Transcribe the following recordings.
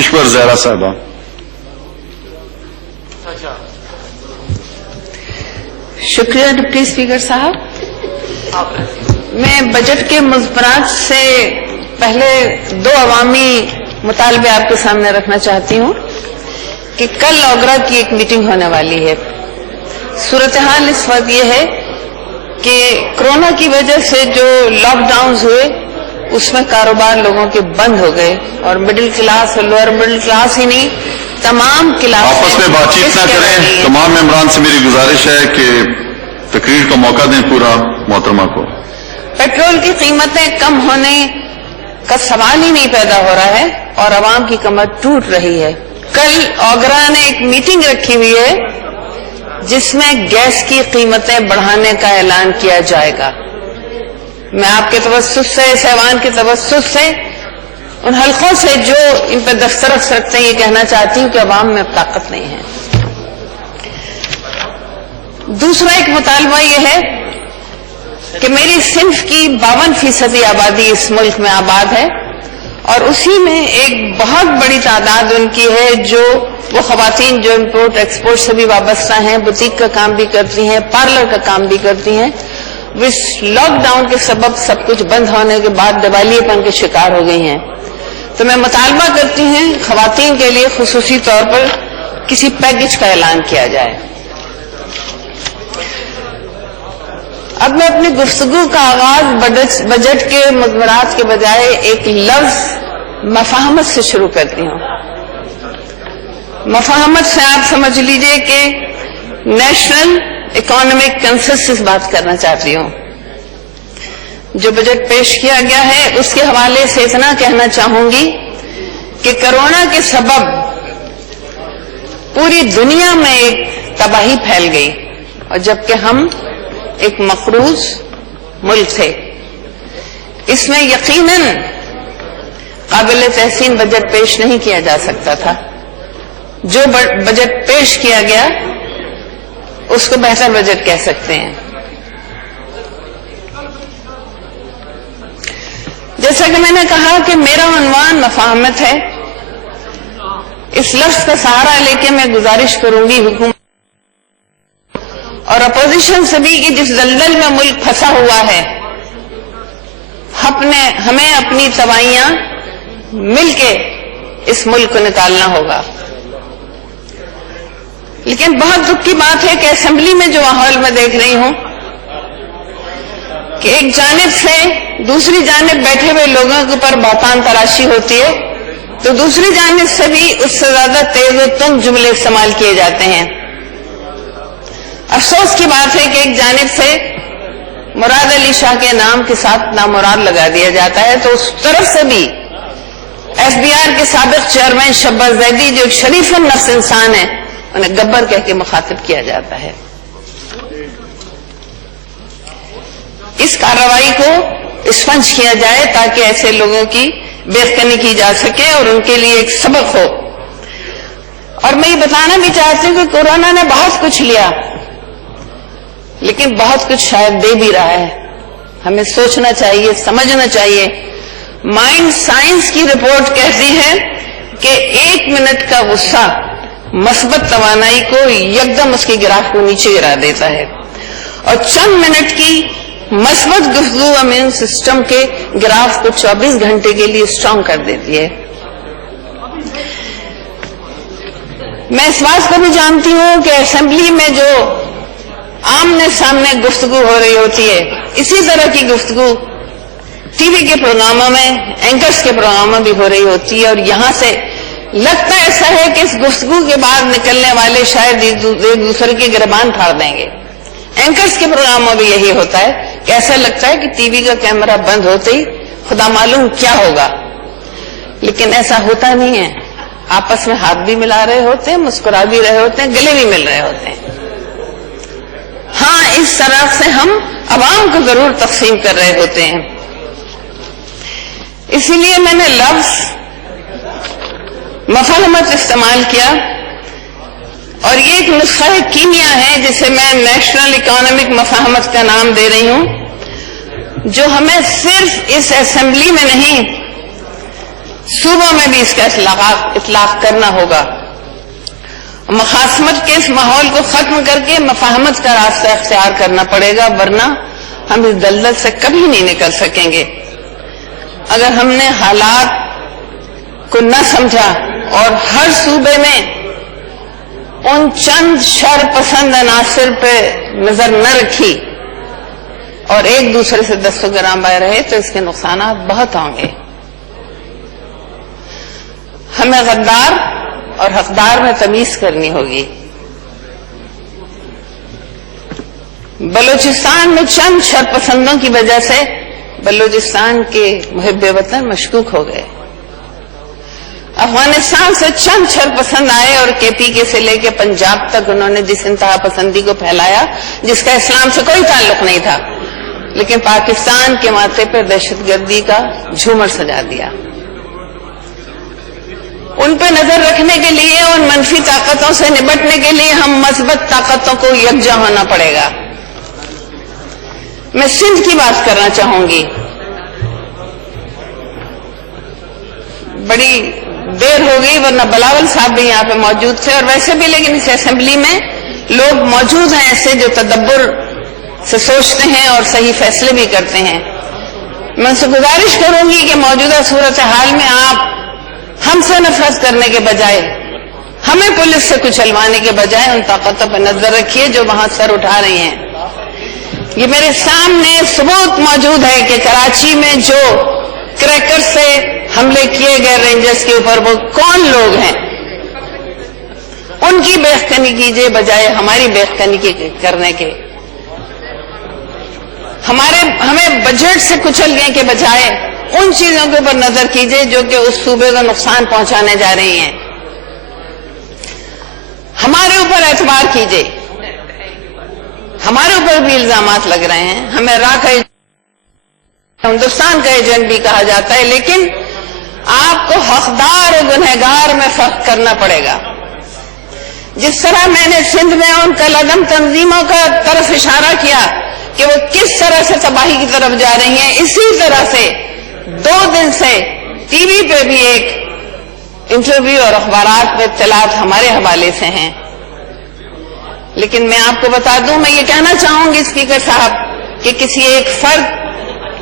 کشور زہرا صاحبہ. شکریہ deputy speaker صاحب. میں بجٹ کے مضمرات سے پہلے دو عوامی مطالبے آپ کے سامنے رکھنا چاہتی ہوں کہ کل اوگرا کی ایک میٹنگ ہونے والی ہے. صورتحال اس وقت یہ ہے کہ کرونا کی وجہ سے جو لاک ڈاؤنز ہوئے اس میں کاروبار لوگوں کے بند ہو گئے اور مڈل کلاس اور لوئر مڈل کلاس ہی نہیں تمام کلاس آپس میں بات چیت نہ کریں. تمام ممبران سے میری گزارش ہے کہ تقریر کا موقع دیں پورا محترمہ کو. پیٹرول کی قیمتیں کم ہونے کا سوال ہی نہیں پیدا ہو رہا ہے اور عوام کی کمر ٹوٹ رہی ہے. کل اوگرا نے ایک میٹنگ رکھی ہوئی ہے جس میں گیس کی قیمتیں بڑھانے کا اعلان کیا جائے گا. میں آپ کے توسط سے اس ایوان کے توسط سے ان حلقوں سے جو ان پہ دسترس رکھتے ہیں یہ کہنا چاہتی ہوں کہ عوام میں طاقت نہیں ہے. دوسرا ایک مطالبہ یہ ہے کہ میری صنف کی 52% آبادی اس ملک میں آباد ہے اور اسی میں ایک بہت بڑی تعداد ان کی ہے جو وہ خواتین جو امپورٹ ایکسپورٹ سے بھی وابستہ ہیں, بوتیک کا کام بھی کرتی ہیں, پارلر کا کام بھی کرتی ہیں. وہ اس لاک ڈاؤن کے سبب سب کچھ بند ہونے کے بعد دیوالیے پن کے شکار ہو گئی ہیں. تو میں مطالبہ کرتی ہوں خواتین کے لیے خصوصی طور پر کسی پیکج کا اعلان کیا جائے. اب میں اپنی گفتگو کا آغاز بجٹ کے مضمرات کے بجائے ایک لفظ مفاہمت سے شروع کرتی ہوں. مفاہمت سے آپ سمجھ لیجئے کہ نیشنل اکانومک کنسنسس بات کرنا چاہتی ہوں. جو بجٹ پیش کیا گیا ہے اس کے حوالے سے اتنا کہنا چاہوں گی کہ کرونا کے سبب پوری دنیا میں ایک تباہی پھیل گئی اور جبکہ ہم ایک مقروض ملک تھے. اس میں یقیناً قابل تحسین بجٹ پیش نہیں کیا جا سکتا تھا. جو بجٹ پیش کیا گیا اس کو بہتر بجٹ کہہ سکتے ہیں. جیسا کہ میں نے کہا کہ میرا عنوان مفاہمت ہے. اس لفظ کا سہارا لے کے میں گزارش کروں گی حکومت اور اپوزیشن سے بھی کہ جس دلدل میں ملک پھنسا ہوا ہے ہمیں اپنی توانائیاں مل کے اس ملک کو نکالنا ہوگا. لیکن بہت دکھ کی بات ہے کہ اسمبلی میں جو ماحول میں دیکھ رہی ہوں کہ ایک جانب سے دوسری جانب بیٹھے ہوئے لوگوں کے اوپر بہتان تراشی ہوتی ہے تو دوسری جانب سے بھی اس سے زیادہ تیز و تند جملے استعمال کیے جاتے ہیں. افسوس کی بات ہے کہ ایک جانب سے مراد علی شاہ کے نام کے ساتھ نامراد لگا دیا جاتا ہے تو اس طرف سے بھی ایف بی آر کے سابق چیئرمین شبیر زیدی جو ایک شریف النفس انسان ہے انہیں گبر کہہ کے مخاطب کیا جاتا ہے. اس کارروائی کو اسفنج کیا جائے تاکہ ایسے لوگوں کی بےخبری کی جا سکے اور ان کے لیے ایک سبق ہو. اور میں یہ بتانا بھی چاہتی ہوں کہ کورونا نے بہت کچھ لیا لیکن بہت کچھ شاید دے بھی رہا ہے. ہمیں سوچنا چاہیے, سمجھنا چاہیے. مائنڈ سائنس کی رپورٹ کہتی ہے کہ 1 منٹ کا غصہ مثبت توانائی کو یکدم اس کی گراف کو نیچے گرا دیتا ہے اور چند منٹ کی مثبت گفتگو امیون سسٹم کے گراف کو 24 گھنٹے کے لیے اسٹرانگ کر دیتی ہے. میں اس بات کو بھی جانتی ہوں کہ اسمبلی میں جو آمنے سامنے گفتگو ہو رہی ہوتی ہے اسی طرح کی گفتگو ٹی وی کے پروگراموں میں اینکرز کے پروگراموں بھی ہو رہی ہوتی ہے اور یہاں سے لگتا ایسا ہے کہ اس گفتگو کے بعد نکلنے والے شاید ایک دوسرے کی گربان پھاڑ دیں گے. اینکرز کے پروگراموں میں یہی ہوتا ہے کہ ایسا لگتا ہے کہ ٹی وی کا کیمرہ بند ہوتے ہی خدا معلوم کیا ہوگا, لیکن ایسا ہوتا نہیں ہے. آپس میں ہاتھ بھی ملا رہے ہوتے ہیں, مسکرا بھی رہے ہوتے ہیں, گلے بھی مل رہے ہوتے ہیں. ہاں اس طرح سے ہم عوام کو ضرور تقسیم کر رہے ہوتے ہیں. اسی لیے میں نے لفظ مفاہمت استعمال کیا اور یہ ایک نسخہ کیمیا ہے جسے میں نیشنل اکانومک مفاہمت کا نام دے رہی ہوں, جو ہمیں صرف اس اسمبلی میں نہیں صوبوں میں بھی اس کا اطلاق کرنا ہوگا. مخاصمت کے اس ماحول کو ختم کر کے مفاہمت کا راستہ اختیار کرنا پڑے گا، ورنہ ہم اس دلدل سے کبھی نہیں نکل سکیں گے. اگر ہم نے حالات کو نہ سمجھا اور ہر صوبے میں ان چند شر پسند عناصر پہ نظر نہ رکھی اور ایک دوسرے سے دست و گرام بائے رہے تو اس کے نقصانات بہت ہوں گے. ہمیں غدار اور حقدار میں تمیز کرنی ہوگی. بلوچستان میں چند شرپسندوں کی وجہ سے بلوچستان کے محب وطن مشکوک ہو گئے. افغانستان سے چند شرپسند آئے اور کے پی کے سے لے کے پنجاب تک انہوں نے جس انتہا پسندی کو پھیلایا جس کا اسلام سے کوئی تعلق نہیں تھا، لیکن پاکستان کے ماتھے پر دہشت گردی کا جھومر سجا دیا. ان پہ نظر رکھنے کے لیے، ان منفی طاقتوں سے نمٹنے کے لیے ہم مثبت طاقتوں کو یکجا ہونا پڑے گا. میں سندھ کی بات کرنا چاہوں گی. بڑی دیر ہو گئی ورنہ بلاول صاحب بھی یہاں پہ موجود تھے، اور ویسے بھی لیکن اس اسمبلی میں لوگ موجود ہیں ایسے جو تدبر سے سوچتے ہیں اور صحیح فیصلے بھی کرتے ہیں. میں ان سے گزارش کروں گی کہ موجودہ صورتحال میں آپ ہم سے نفرت کرنے کے بجائے، ہمیں پولیس سے کچلوانے کے بجائے ان طاقتوں پر نظر رکھیے جو وہاں سر اٹھا رہی ہیں. یہ میرے سامنے ثبوت موجود ہے کہ کراچی میں جو کریکر سے حملے کیے گئے رینجرز کے اوپر وہ کون لوگ ہیں. ان کی بےخطنی کیجیے بجائے ہماری بےخطنی کرنے کے. ہمیں بجٹ سے کچلنے کے بجائے ان چیزوں کے اوپر نظر کیجیے جو کہ اس صوبے کو نقصان پہنچانے جا رہی ہیں. ہمارے اوپر اعتبار کیجیے. ہمارے اوپر بھی الزامات لگ رہے ہیں. ہمیں ہندوستان کا ایجنٹ بھی کہا جاتا ہے، لیکن آپ کو حقدار اور گنہگار میں فرق کرنا پڑے گا. جس طرح میں نے سندھ میں ان کل عدم تنظیموں کا طرف اشارہ کیا کہ وہ کس طرح سے تباہی کی طرف جا رہی ہیں، اسی طرح سے 2 دن سے ٹی وی پہ بھی ایک انٹرویو اور اخبارات میں اطلاعات ہمارے حوالے سے ہیں. لیکن میں آپ کو بتا دوں، میں یہ کہنا چاہوں گی اسپیکر صاحب کہ کسی ایک فرد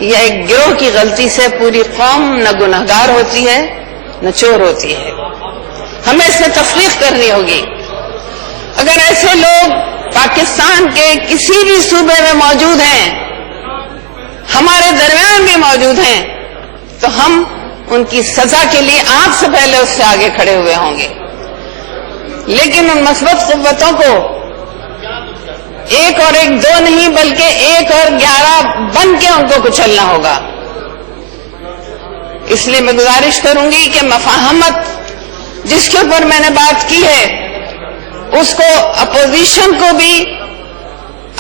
یا ایک گروہ کی غلطی سے پوری قوم نہ گنہگار ہوتی ہے نہ چور ہوتی ہے. ہمیں اس میں تفریق کرنی ہوگی. اگر ایسے لوگ پاکستان کے کسی بھی صوبے میں موجود ہیں، ہمارے درمیان بھی موجود ہیں، تو ہم ان کی سزا کے لیے آپ سے پہلے اس سے آگے کھڑے ہوئے ہوں گے. لیکن ان مثبت قوتوں کو ایک اور ایک 2 نہیں بلکہ 1 اور 11 بن کے ان کو کچلنا ہوگا. اس لیے میں گزارش کروں گی کہ مفاہمت جس کے اوپر میں نے بات کی ہے اس کو اپوزیشن کو بھی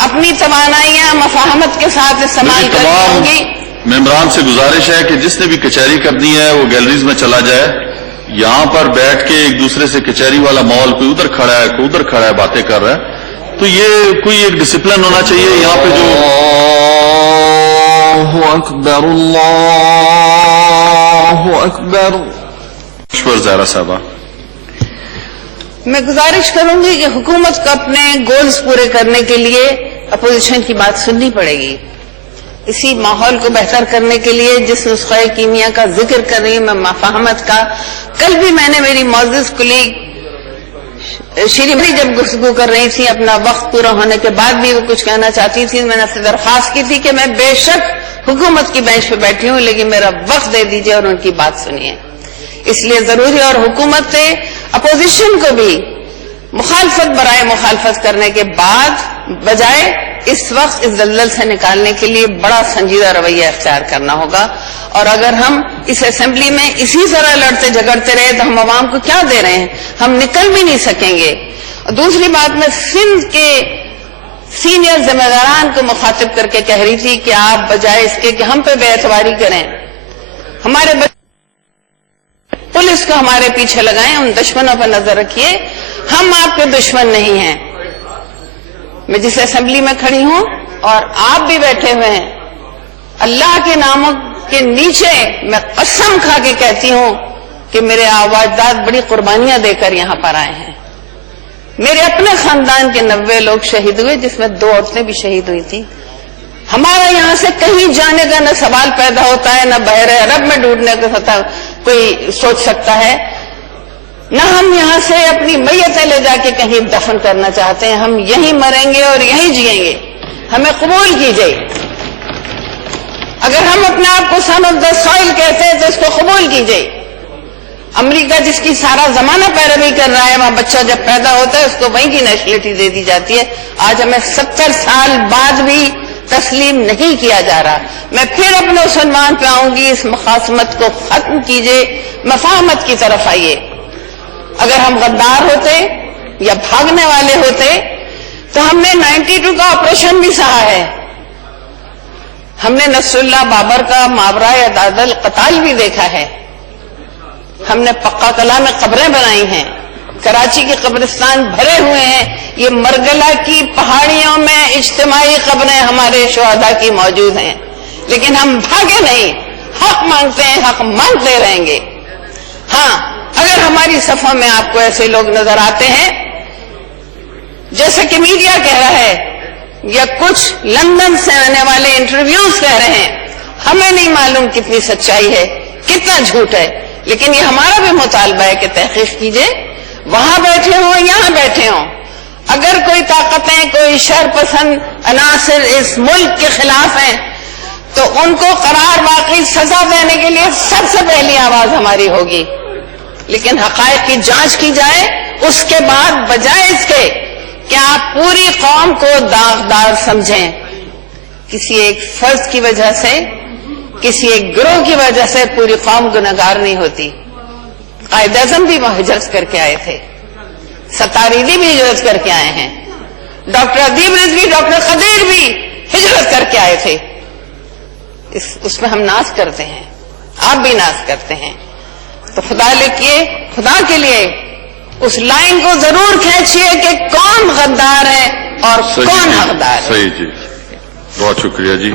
اپنی توانائیاں مفاہمت کے ساتھ استعمال کرنی ہوں گی. ممبران سے گزارش ہے کہ جس نے بھی کچہری کرنی ہے وہ گیلریز میں چلا جائے. یہاں پر بیٹھ کے ایک دوسرے سے کچہری والا ماحول کوئی ادھر کھڑا ہے کوئی ادھر کھڑا ہے باتیں کر رہا ہے، تو یہ کوئی ایک ڈسپلن ہونا چاہیے یہاں پہ. جو اللہ اکبر اللہ اکبر. زہرا صاحبہ، میں گزارش کروں گی کہ حکومت کو اپنے گولز پورے کرنے کے لیے اپوزیشن کی بات سننی پڑے گی. اسی ماحول کو بہتر کرنے کے لیے جس نسخہ کیمیا کا ذکر کر رہی ہوں میں مفاہمت کا، کل بھی میں نے میری معزز کلیگ شری بھائی جب گفتگو کر رہی تھی اپنا وقت پورا ہونے کے بعد بھی وہ کچھ کہنا چاہتی تھی، میں نے آپ سے درخواست کی تھی کہ میں بے شک حکومت کی بینچ پہ بیٹھی ہوں لیکن میرا وقت دے دیجیے اور ان کی بات سنیے. اس لیے ضروری اور حکومت سے اپوزیشن کو بھی مخالفت برائے مخالفت کرنے کے بعد بجائے اس وقت اس دلدل سے نکالنے کے لیے بڑا سنجیدہ رویہ اختیار کرنا ہوگا. اور اگر ہم اس اسمبلی میں اسی طرح لڑتے جھگڑتے رہے تو ہم عوام کو کیا دے رہے ہیں، ہم نکل بھی نہیں سکیں گے. اور دوسری بات میں سندھ کے سینئر ذمہ داران کو مخاطب کر کے کہہ رہی تھی کہ آپ بجائے اس کے کہ ہم پہ بے اعتباری کریں، ہمارے پولیس کو ہمارے پیچھے لگائیں، ان دشمنوں پر نظر رکھیے. ہم آپ کے دشمن نہیں ہیں. میں جس اسمبلی میں کھڑی ہوں اور آپ بھی بیٹھے ہوئے ہیں، اللہ کے ناموں کے نیچے میں قسم کھا کے کہتی ہوں کہ میرے آباء بڑی قربانیاں دے کر یہاں پر آئے ہیں. میرے اپنے خاندان کے 90 لوگ شہید ہوئے، جس میں 2 عورتیں بھی شہید ہوئی تھیں. ہمارا یہاں سے کہیں جانے کا نہ سوال پیدا ہوتا ہے، نہ بحر عرب میں ڈوبنے کا کوئی سوچ سکتا ہے، نہ ہم یہاں سے اپنی میتیں لے جا کے کہیں دفن کرنا چاہتے ہیں. ہم یہیں مریں گے اور یہیں جئیں گے. ہمیں قبول کیجئے. اگر ہم اپنے آپ کو سن آف دا سوئل کہتے ہیں تو اس کو قبول کیجئے. امریکہ جس کی سارا زمانہ پیروی کر رہا ہے، وہاں بچہ جب پیدا ہوتا ہے اس کو وہیں کی نیشنلٹی دے دی جاتی ہے. آج ہمیں 70 سال بعد بھی تسلیم نہیں کیا جا رہا. میں پھر اپنے اس عنوان پہ آؤں گی، اس مخاصمت کو ختم کیجئے، مفاہمت کی طرف آئیے. اگر ہم غدار ہوتے یا بھاگنے والے ہوتے تو ہم نے 92 کا آپریشن بھی سہا ہے. ہم نے نصر اللہ بابر کا ماورا عدالت قتال بھی دیکھا ہے. ہم نے پکا کلا میں قبریں بنائی ہیں. کراچی کے قبرستان بھرے ہوئے ہیں. یہ مرگلہ کی پہاڑیوں میں اجتماعی قبریں ہمارے شہداء کی موجود ہیں. لیکن ہم بھاگے نہیں، حق مانگتے ہیں، حق مانگتے رہیں گے. ہاں، اگر ہماری صفوں میں آپ کو ایسے لوگ نظر آتے ہیں جیسے کہ میڈیا کہہ رہا ہے یا کچھ لندن سے آنے والے انٹرویوز کہہ رہے ہیں، ہمیں نہیں معلوم کتنی سچائی ہے، کتنا جھوٹ ہے. لیکن یہ ہمارا بھی مطالبہ ہے کہ تحقیق کیجئے. وہاں بیٹھے ہوں، یہاں بیٹھے ہوں، اگر کوئی طاقتیں، کوئی شر پسند عناصر اس ملک کے خلاف ہیں تو ان کو قرار واقعی سزا دینے کے لیے سب سے پہلی آواز ہماری ہوگی. لیکن حقائق کی جانچ کی جائے، اس کے بعد بجائے اس کے کہ آپ پوری قوم کو داغدار سمجھیں. کسی ایک فرد کی وجہ سے، کسی ایک گروہ کی وجہ سے پوری قوم گنہگار نہیں ہوتی. قائد اعظم بھی وہ ہجرت کر کے آئے تھے، ستاریدی بھی ہجرت کر کے آئے ہیں، ڈاکٹر ادیب رضوی، ڈاکٹر قدیر بھی ہجرت کر کے آئے تھے. اس میں ہم ناز کرتے ہیں، آپ بھی ناز کرتے ہیں. تو خدا کے لیے اس لائن کو ضرور کھینچیے کہ کون غدار ہے اور کون حقدار ہے. صحیح جی، بہت شکریہ جی.